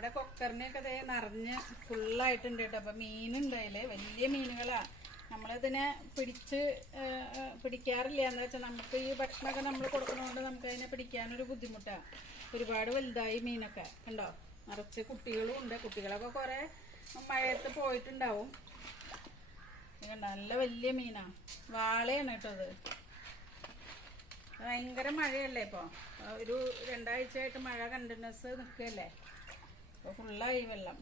നമ്മുടെ കൊക്കറിനെയൊക്കെ അതേ നിറഞ്ഞ് ഫുള്ളായിട്ടുണ്ട് കേട്ടോ. അപ്പം മീനുണ്ടായില്ലേ, വലിയ മീനുകളാ. നമ്മളിതിനെ പിടിക്കാറില്ല. എന്താ വെച്ചാൽ നമുക്ക് ഈ ഭക്ഷണമൊക്കെ നമ്മൾ കൊടുക്കുന്നതുകൊണ്ട് നമുക്ക് അതിനെ പിടിക്കാനൊരു ബുദ്ധിമുട്ടാണ്. ഒരുപാട് വലുതായി മീനൊക്കെ ഉണ്ടോ, നിറച്ച് കുട്ടികളും ഉണ്ട്. കുട്ടികളൊക്കെ കുറേ മഴയത്ത് പോയിട്ടുണ്ടാവും. നല്ല വലിയ മീനാണ്, വാളയാണ് കേട്ടോ അത്. ഭയങ്കര മഴയല്ലേ ഇപ്പോൾ, ഒരു 2 ആഴ്ചയായിട്ട് മഴ കണ്ടിന്യൂസ് നിൽക്കുകയല്ലേ. അപ്പോൾ ഫുള്ളായി വെള്ളം.